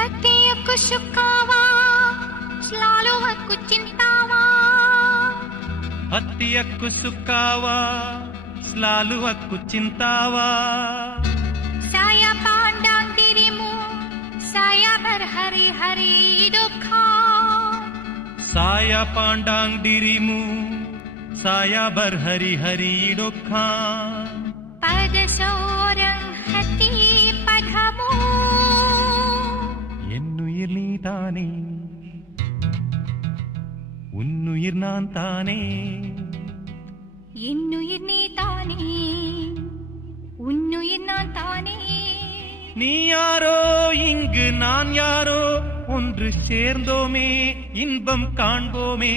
Hatiku sukawa, selalu aku cintawa. Hati aku sukawa, selalu aku cintawa. Saya pandang dirimu, saya berhari-hari hidupkan. Saya pandang dirimu, saya berhari-hari hidupkan. Pada seorang hati padamu. என்னுயிர் நீதானே, உன்னுயிர் நான் தானே. என்னுயிர் நீதானே, உன்னுயிர் நான் தானே. நீ யாரோ இங்கு நான் யாரோ, ஒன்று சேர்ந்தோமே இன்பம் காண்போமே.